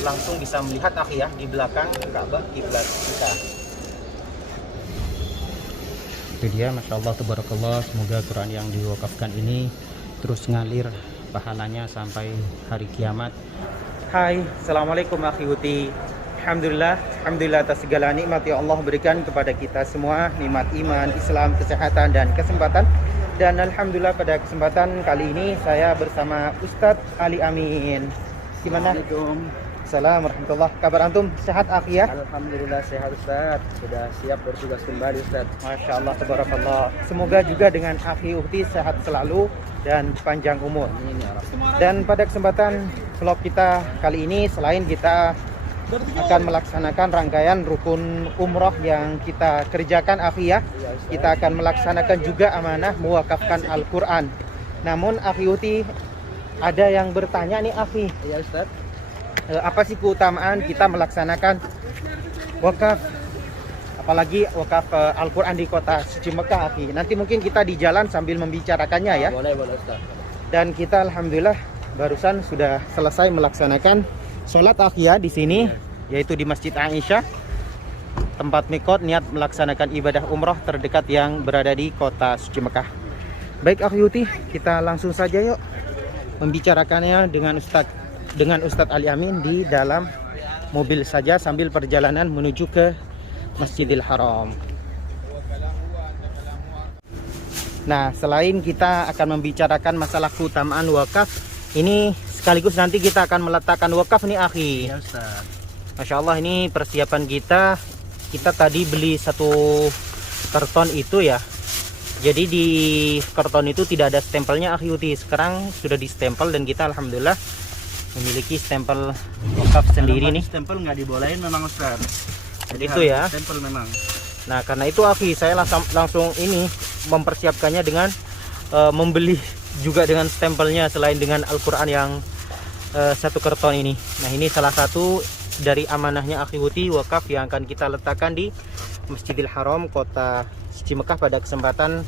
langsung bisa melihat akhi ya di belakang Ka'bah kiblat kita. Itu dia, Masya Allah, Tabarakallah. Semoga Quran yang diwakafkan ini terus ngalir pahalanya sampai hari kiamat. Hai, Assalamualaikum akhi Uti. Alhamdulillah atas segala nikmat yang Allah berikan kepada kita semua, nikmat iman, Islam, kesehatan, dan kesempatan. Dan Alhamdulillah pada kesempatan kali ini saya bersama Ustadz Ali Amin. Gimana? Assalamualaikum warahmatullahi. Kabar antum sehat akhi ya? Alhamdulillah sehat Ustaz. Sudah siap bertugas kembali Ustaz. Masya Allah, tabarakallah. Semoga juga dengan akhi Ukti sehat selalu dan panjang umur. Amin ya Rabb. Dan pada kesempatan vlog kita kali ini, selain kita akan melaksanakan rangkaian rukun umroh yang kita kerjakan akhi ya, kita akan melaksanakan juga amanah mewakafkan Al-Quran. Namun akhi Uti, ada yang bertanya nih akhi, Iya Ustaz. apa sih keutamaan kita melaksanakan wakaf, apalagi wakaf Al-Quran di kota suci Mekah akhi? Nanti mungkin kita di jalan sambil membicarakannya ya. Boleh Ustaz. Dan kita alhamdulillah barusan sudah selesai melaksanakan sholat akhi ya di sini, yaitu di Masjid Aisyah, tempat mikot niat melaksanakan ibadah umroh terdekat yang berada di kota suci Mekah. Baik akhi Uti, kita langsung saja yuk membicarakannya dengan Ustadz Ali Amin di dalam mobil saja sambil perjalanan menuju ke Masjidil Haram. Nah, selain kita akan membicarakan masalah keutamaan wakaf, ini sekaligus nanti kita akan meletakkan wakaf nih akhi. Iya Ustaz. Masya Allah, ini persiapan kita. Kita tadi beli satu karton itu ya. Jadi di karton itu tidak ada stempelnya akhi Uti. Sekarang sudah distempel dan kita alhamdulillah memiliki stempel wakaf sendiri nih. Stempel nggak dibolehin memang Ustaz. Jadi Itu ya. Stempel memang. Nah, karena itu akhi, saya langsung ini mempersiapkannya dengan membeli juga dengan stempelnya selain dengan Al-Quran yang satu karton ini. Nah, ini salah satu dari amanahnya akhi Uti wakaf yang akan kita letakkan di Masjidil Haram kota suci Mekah pada kesempatan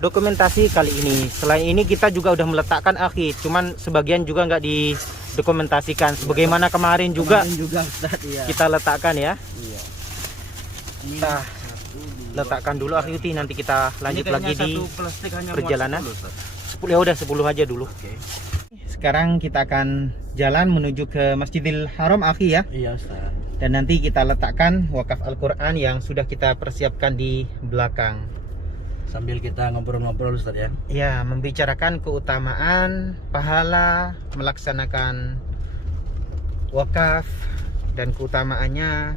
dokumentasi kali ini. Selain ini kita juga udah meletakkan akhi, cuman sebagian juga nggak didokumentasikan. Sebagaimana kemarin juga Ustaz, iya. kita letakkan ya. Iya. Kita letakkan dulu akhi Uti, nanti kita lanjut lagi di perjalanan. 10 ya udah 10 aja dulu. Oke. Sekarang kita akan jalan menuju ke Masjidil Haram akhi ya. Iya Ustaz. Dan nanti kita letakkan wakaf Al-Quran yang sudah kita persiapkan di belakang. Sambil kita ngobrol-ngobrol Ustaz ya. Ya, membicarakan keutamaan pahala melaksanakan wakaf dan keutamaannya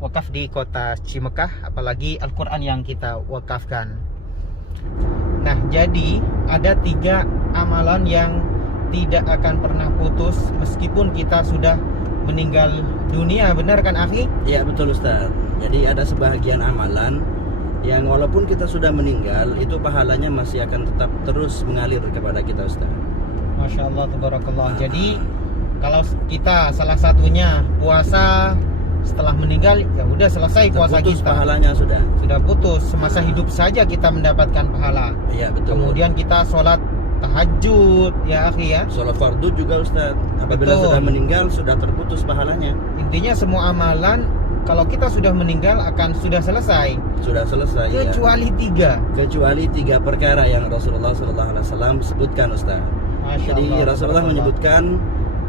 wakaf di kota suci Mekah, apalagi Al-Quran yang kita wakafkan. Nah, jadi ada 3 amalan yang tidak akan pernah putus meskipun kita sudah meninggal dunia, benar kan akhi? Iya betul Ustaz. Jadi ada sebahagian amalan yang walaupun kita sudah meninggal, itu pahalanya masih akan tetap terus mengalir kepada kita Ustaz. Masya Allah, tabarakallah. Jadi kalau kita salah satunya puasa setelah meninggal, ya udah selesai puasa Terputus kita. pahalanya sudah Putus, semasa hidup saja kita mendapatkan pahala. Iya betul. Kemudian kita sholat tahajud ya akhi ya. Sholat fardu juga Ustaz. Apabila Betul. sudah meninggal sudah terputus pahalanya. Intinya semua amalan kalau kita sudah meninggal akan sudah selesai. Sudah selesai. Kecuali 3. Kecuali 3 perkara yang Rasulullah SAW sebutkan Ustaz. Masya Jadi Allah, Rasulullah tabarakallah. menyebutkan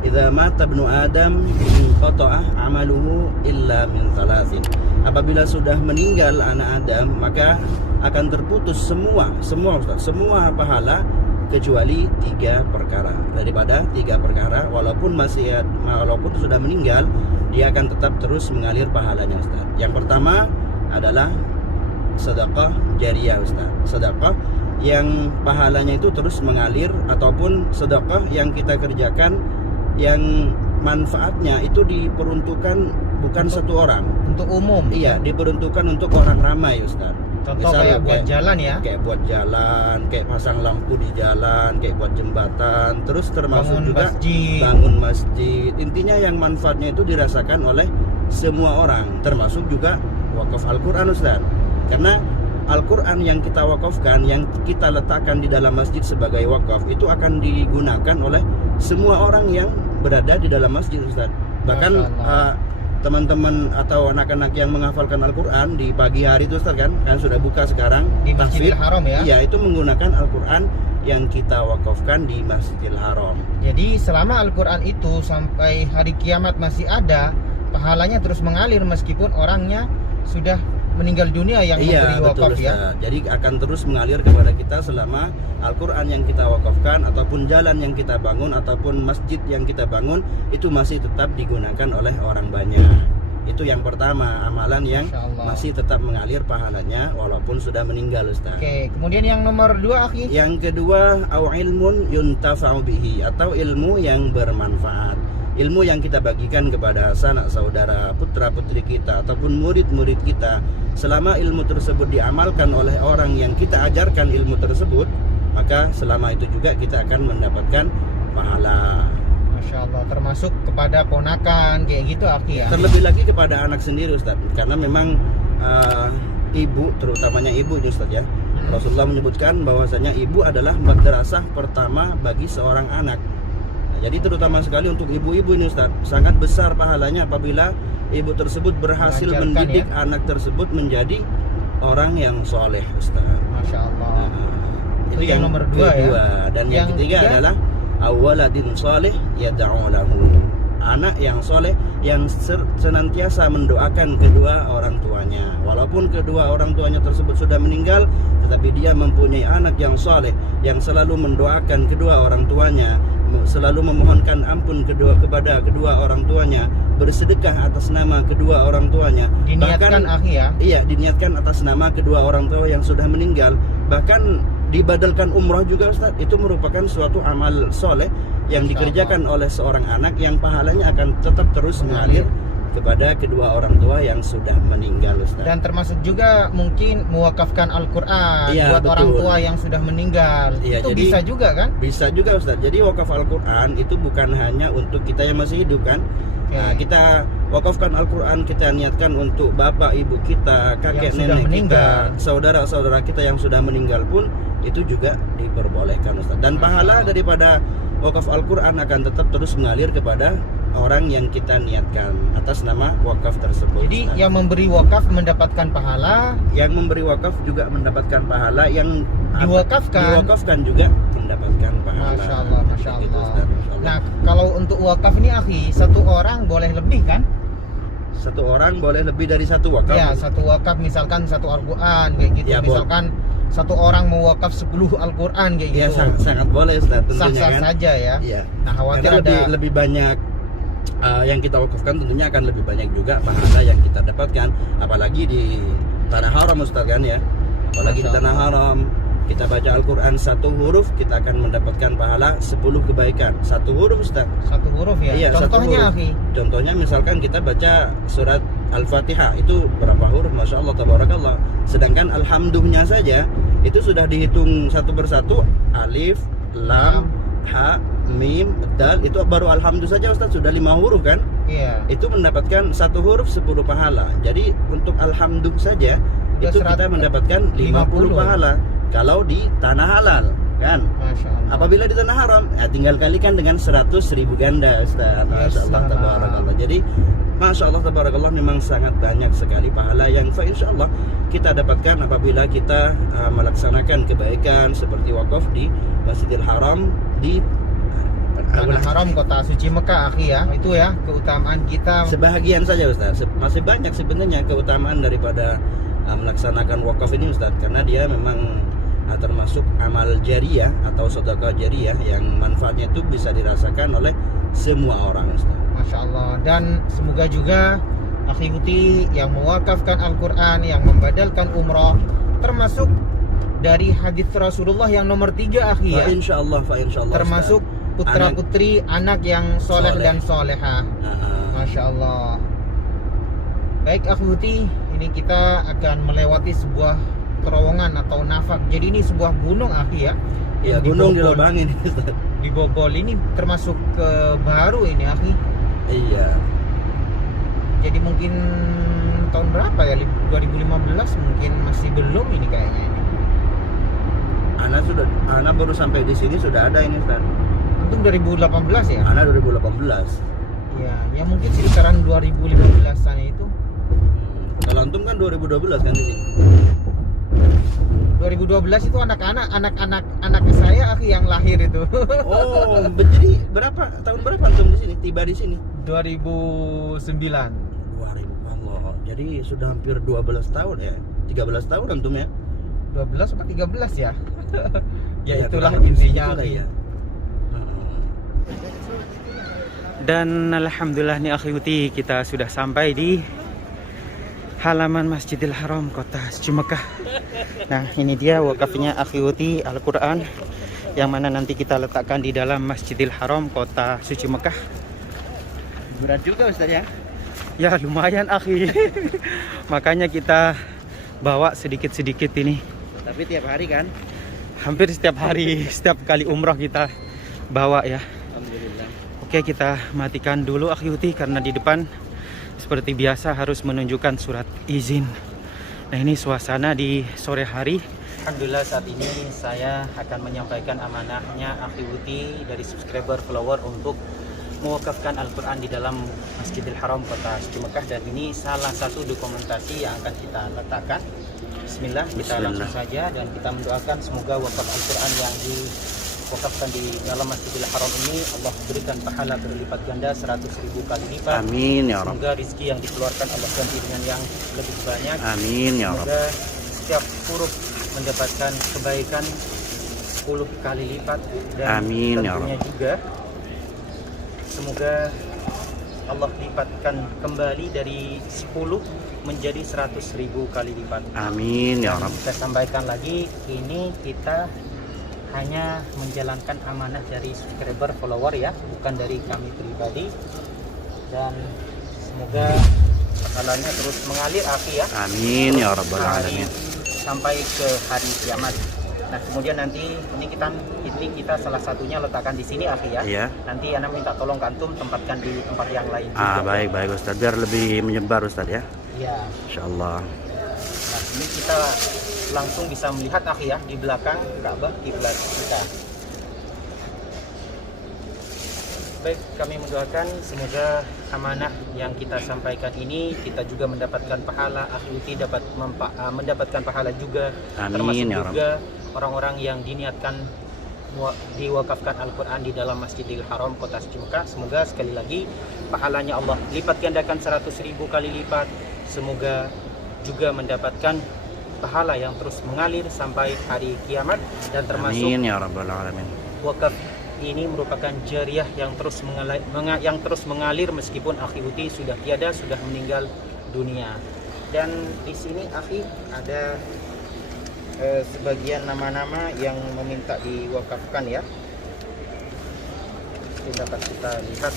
idza mata ibnu Adam inqata'a amaluhu illa min thalathin. Apabila sudah meninggal anak Adam, maka akan terputus semua Ustaz, semua pahala kecuali 3 perkara. Daripada 3 perkara, walaupun sudah meninggal, dia akan tetap terus mengalir pahalanya Ustaz. Yang pertama adalah sedekah jariyah Ustaz. Sedekah yang pahalanya itu terus mengalir, ataupun sedekah yang kita kerjakan yang manfaatnya itu diperuntukkan bukan satu orang, untuk umum. iya, diperuntukkan untuk orang ramai Ustaz. Contoh Misal kayak buat jalan ya. Kayak buat jalan, kayak pasang lampu di jalan, kayak buat jembatan, terus termasuk Bangun juga masjid. bangun masjid. Intinya yang manfaatnya itu dirasakan oleh semua orang, termasuk juga wakaf Al-Quran Ustaz. Karena Al-Quran yang kita wakafkan, yang kita letakkan di dalam masjid sebagai wakaf, itu akan digunakan oleh semua orang yang berada di dalam masjid Ustaz. Bahkan Masya Allah. teman-teman atau anak-anak yang menghafalkan Al-Quran di pagi hari itu Ustaz kan sudah buka sekarang Di Masjidil tahfidz. Haram ya? Iya, itu menggunakan Al-Quran yang kita wakafkan di Masjidil Haram. Jadi selama Al-Quran itu sampai hari kiamat masih ada, pahalanya terus mengalir meskipun orangnya sudah meninggal dunia yang Iya, memberi betul wakaf ya. Ustaz. Jadi akan terus mengalir kepada kita selama Al-Quran yang kita wakafkan ataupun jalan yang kita bangun ataupun masjid yang kita bangun itu masih tetap digunakan oleh orang banyak. Itu yang pertama, amalan yang Masya Allah. masih tetap mengalir pahalanya walaupun sudah meninggal Ustaz. Oke, kemudian yang nomor 2 akhi. Yang kedua, au ilmun yuntafa'u bihi, atau ilmu yang bermanfaat. Ilmu yang kita bagikan kepada sanak saudara, putra putri kita ataupun murid-murid kita. Selama ilmu tersebut diamalkan oleh orang yang kita ajarkan ilmu tersebut, maka selama itu juga kita akan mendapatkan pahala. Masya Allah, termasuk kepada ponakan kayak gitu akhi ya. Terlebih lagi kepada anak sendiri Ustaz, karena memang ibu, terutamanya ibu ini Ustaz ya. Rasulullah menyebutkan bahwasanya ibu adalah madrasah pertama bagi seorang anak. Nah, jadi terutama sekali untuk ibu-ibu ini Ustaz, sangat besar pahalanya apabila ibu tersebut berhasil Mengajarkan, mendidik ya? anak tersebut menjadi orang yang soleh Ustaz. Masya Allah. Nah, Itu yang nomor 2 ya. kedua. Dan yang ketiga adalah awaladin soleh yad'u lahu, anak yang soleh yang senantiasa mendoakan kedua orang tuanya. Walaupun kedua orang tuanya tersebut sudah meninggal, tetapi dia mempunyai anak yang soleh yang selalu mendoakan kedua orang tuanya, selalu memohonkan ampun kepada kedua orang tuanya, bersedekah atas nama kedua orang tuanya. Diniatkan akhi ya. Iya, diniatkan atas nama kedua orang tua yang sudah meninggal. Bahkan dibadalkan umrah juga Ustaz, itu merupakan suatu amal soleh yang Masya dikerjakan oleh seorang anak yang pahalanya akan tetap terus mengalir kepada kedua orang tua yang sudah meninggal Ustaz. Dan termasuk juga mungkin mewakafkan Al-Quran Iya, buat betul. orang tua yang sudah meninggal. Iya, Itu jadi bisa juga kan? Bisa juga Ustaz. Jadi wakaf Al-Quran itu bukan hanya untuk kita yang masih hidup kan. Nah, Oke. kita wakafkan Al-Quran, kita niatkan untuk bapak ibu kita, kakek Yang sudah nenek meninggal. kita, saudara-saudara kita yang sudah meninggal pun itu juga diperbolehkan Ustaz. Dan pahala daripada wakaf Al-Quran akan tetap terus mengalir kepada orang yang kita niatkan atas nama wakaf tersebut Jadi Ustaz. yang memberi wakaf mendapatkan pahala, Yang memberi wakaf juga mendapatkan pahala, yang diwakafkan juga mendapatkan pahala. Masya Allah, Masya Begitu, Allah. Ustaz. Masya Allah. Nah, kalau untuk wakaf ini akhi, satu orang boleh lebih kan? Satu orang boleh lebih dari satu wakaf. Ya, satu wakaf misalkan satu Al-Quran kayak gitu. Ya, Misalkan satu orang mewakaf 10 Al-Quran kayak Ya, gitu. sangat boleh Ustaz, tentunya Sah-sah kan. saja ya. Iya. Nah, khawatir Karena ada lebih banyak yang kita wakafkan, tentunya akan lebih banyak juga pahala yang kita dapatkan, apalagi di tanah haram Ustaz kan ya. Apalagi di Masya tanah Allah. haram, kita baca Al-Quran satu huruf, kita akan mendapatkan pahala 10 kebaikan. Satu huruf Ustaz. satu huruf ya. Iya, satu Contohnya huruf. akhi. Contohnya misalkan kita baca surat Al-Fatihah, itu berapa huruf? Masya Allah, tabarakallah. Sedangkan alhamdulillah saja itu sudah dihitung satu persatu, alif, lam, ha, mim, dal, itu baru alhamdulillah saja Ustaz sudah 5 huruf kan? Iya. Itu mendapatkan satu huruf 10 pahala. Jadi untuk alhamdulillah saja Udah itu kita 100, mendapatkan 50 50 pahala kalau di tanah halal kan? Masya Allah. Apabila di tanah haram, tinggal kalikan dengan 100.000 ganda Ustaz. Masya Allah, salam. tabarakallah. Jadi Masya Allah, tabarakallah, memang sangat banyak sekali pahala yang insya Allah kita dapatkan apabila kita melaksanakan kebaikan seperti wakaf di Masjidil Haram di Tanah Haram kota suci Mekah akhi ya. Itu ya keutamaan kita. sebahagian saja Ustaz. Masih banyak sebenarnya keutamaan daripada melaksanakan wakaf ini Ustaz, karena dia memang termasuk amal jariyah atau sedekah jariyah yang manfaatnya itu bisa dirasakan oleh semua orang Ustaz. Masya Allah. Dan semoga juga akhi Huti yang mewakafkan Al-Quran, yang membadalkan umroh, termasuk dari hadis Rasulullah yang nomor 3 akhi ya. Insya Allah, Termasuk putra putri anak yang soleh Soleh. dan soleha. Masya Allah. Baik akhi Huti, ini kita akan melewati sebuah terowongan atau nafak. Jadi ini sebuah gunung akhi ya. Ya, Yang gunung dibobol. dilobangin Ustaz. Di Bobol ini termasuk ke baru ini akhi. Iya. Jadi mungkin tahun berapa ya? 2015 mungkin masih belum ini kayaknya. Ana baru sampai di sini sudah ada ini Ustaz. Untung 2018 ya. Ana 2018. Ya, ya mungkin sekitaran 2015-an itu. Kalau antum kan 2012 kan di sini. 2012 itu anak saya akhi yang lahir itu. Oh, jadi tahun berapa antum di sini? Tiba di sini? 2009. 2000. Allah. Jadi sudah hampir 12 tahun ya. 13 tahun antum ya. 12 atau 13 ya? Ya itulah kurang lebih intinya segitulah akhi. ya. Dan alhamdulillah nih akhi Uti, kita sudah sampai di halaman Masjidil Haram kota suci Mekah. Nah, ini dia wakafnya akhi Uti Al-Quran yang mana nanti kita letakkan di dalam Masjidil Haram kota suci Mekah. Berat juga Ustaz ya. Ya lumayan akhi. Makanya kita bawa sedikit-sedikit ini. Tapi tiap hari kan? Hampir setiap hari, setiap kali umrah kita bawa ya. Alhamdulillah. Oke, kita matikan dulu akhi Uti karena di depan seperti biasa harus menunjukkan surat izin. Nah, ini suasana di sore hari. Alhamdulillah saat ini saya akan menyampaikan amanahnya akhi Uti dari subscriber follower untuk mewakafkan Al-Quran di dalam Masjidil Haram kota suci Mekah, dan ini salah satu dokumentasi yang akan kita letakkan. Bismillah, kita langsung saja dan kita mendoakan semoga wakaf Al-Quran yang diwakafkan di dalam Masjidil Haram ini Allah berikan pahala berlipat ganda 100.000 kali lipat. Amin ya Rabb. Semoga rezeki yang dikeluarkan Allah ganti dengan yang lebih banyak. Amin ya Rabb. Semoga setiap huruf mendapatkan kebaikan 10 kali lipat, dan Amin ya tentunya juga semoga Allah lipatkan kembali dari 10 menjadi 100.000 kali lipat. Amin ya Rabb. Kita sampaikan lagi, ini kita hanya menjalankan amanah dari subscriber follower ya, bukan dari kami pribadi, dan semoga pahalanya terus mengalir akhi ya. Amin ya Rabbal alamin. Sampai ke hari kiamat. Nah, kemudian nanti ini kita salah satunya letakkan di sini akhi ya. Iya. Nanti ana minta tolong kantum tempatkan di tempat yang lain Ah, juga. baik Ustaz, biar lebih menyebar Ustaz ya. Iya. Insyaallah. Nah, ini kita langsung bisa melihat akhi ya di belakang Ka'bah kiblat kita. Baik, kami mendoakan semoga amanah yang kita sampaikan ini kita juga mendapatkan pahala, akhi Uti dapat mendapatkan pahala juga. Amin Termasuk ya Rabb. juga orang-orang yang diniatkan diwakafkan Al-Quran di dalam Masjidil Haram kota suci Mekah. Semoga sekali lagi pahalanya Allah lipat gandakan 100.000 kali lipat. Semoga juga mendapatkan pahala yang terus mengalir sampai hari kiamat, dan termasuk Amin ya Rabbal alamin. wakaf ini merupakan jariah yang terus mengalir meskipun akhi Uti sudah tiada, sudah meninggal dunia. Dan di sini akhi ada sebagian nama-nama yang meminta diwakafkan ya. Ini dapat kita lihat.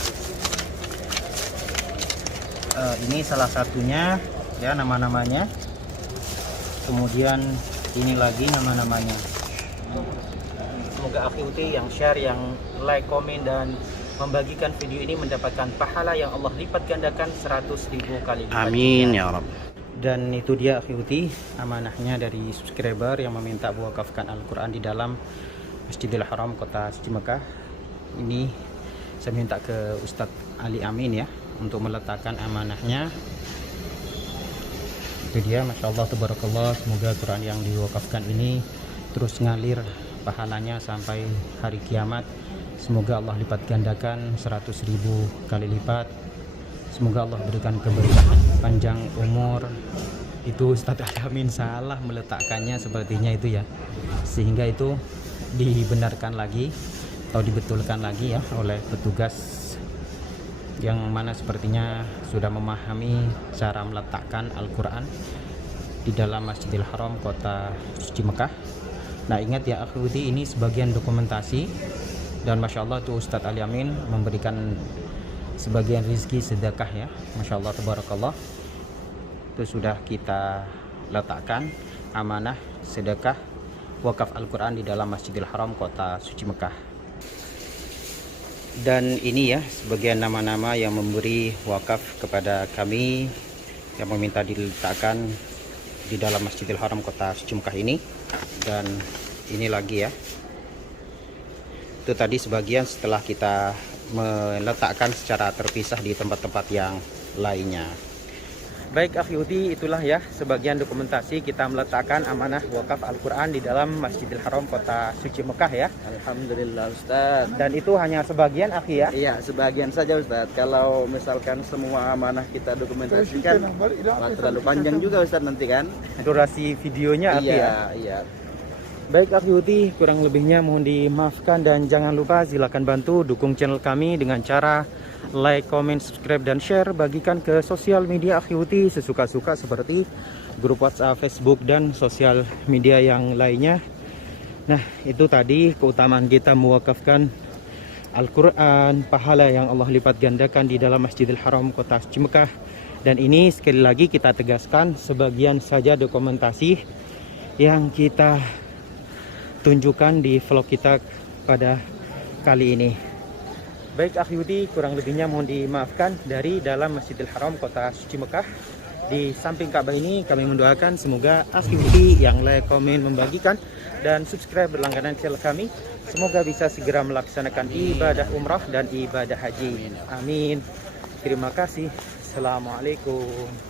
Ini salah satunya ya nama-namanya. Kemudian ini lagi nama-namanya. Semoga akhi Uti yang share, yang like, komen, dan membagikan video ini mendapatkan pahala yang Allah lipat gandakan 100.000 kali lipat. Amin ya Rabb. Dan itu dia akhi Uti amanahnya dari subscriber yang meminta wakafkan Al-Quran di dalam Masjidil Haram kota suci Mekah. Ini saya minta ke Ustadz Ali Amin ya untuk meletakkan amanahnya. Itu dia, Masya Allah tabarakallah, semoga Quran yang diwakafkan ini terus ngalir pahalanya sampai hari kiamat. Semoga Allah lipat gandakan 100.000 kali lipat. Semoga Allah berikan keberkahan, panjang umur. Itu Ustadz Alamin salah meletakkannya sepertinya itu ya, sehingga itu dibenarkan lagi atau dibetulkan lagi ya oleh petugas yang mana sepertinya sudah memahami cara meletakkan Al-Quran di dalam Masjidil Haram kota suci Mekah. Nah, ingat ya akhi Uti, ini sebagian dokumentasi, dan Masya Allah tuh Ustadz Ali Amin memberikan sebagian rizki sedekah ya, Masya Allah tabarakallah. Itu sudah kita letakkan amanah sedekah wakaf Al-Quran di dalam Masjidil Haram kota suci Mekah. Dan ini ya sebagian nama-nama yang memberi wakaf kepada kami yang meminta diletakkan di dalam Masjidil Haram kota suci Mekah ini. Dan ini lagi ya, itu tadi sebagian setelah kita meletakkan secara terpisah di tempat-tempat yang lainnya. Baik akhi Uti, itulah ya sebagian dokumentasi kita meletakkan amanah wakaf Al-Quran di dalam Masjidil Haram Kota Suci Mekah ya. Alhamdulillah Ustaz. Dan itu hanya sebagian akhi ya. Iya, sebagian saja Ustaz. Kalau misalkan semua amanah kita dokumentasikan, terlalu panjang juga Ustaz nanti kan. Durasi videonya akhi ya. Iya. Baik akhi Uti, kurang lebihnya mohon dimaafkan dan jangan lupa silakan bantu dukung channel kami dengan cara like, comment, subscribe, dan share. Bagikan ke sosial media akhi Uti sesuka-suka seperti grup WhatsApp, Facebook, dan sosial media yang lainnya. Nah, itu tadi keutamaan kita mewakafkan Al-Quran, pahala yang Allah lipat gandakan di dalam Masjidil Haram Kota Suci Mekah. Dan ini sekali lagi kita tegaskan sebagian saja dokumentasi yang kita tunjukkan di vlog kita pada kali ini. Baik akhi Uti, kurang lebihnya mohon dimaafkan. Dari dalam Masjidil Haram Kota Suci Mekah di samping Ka'bah ini, kami mendoakan semoga akhi Uti yang like, komen, membagikan dan subscribe berlangganan channel kami, semoga bisa segera melaksanakan ibadah umrah dan ibadah haji. Amin. Terima kasih. Assalamualaikum.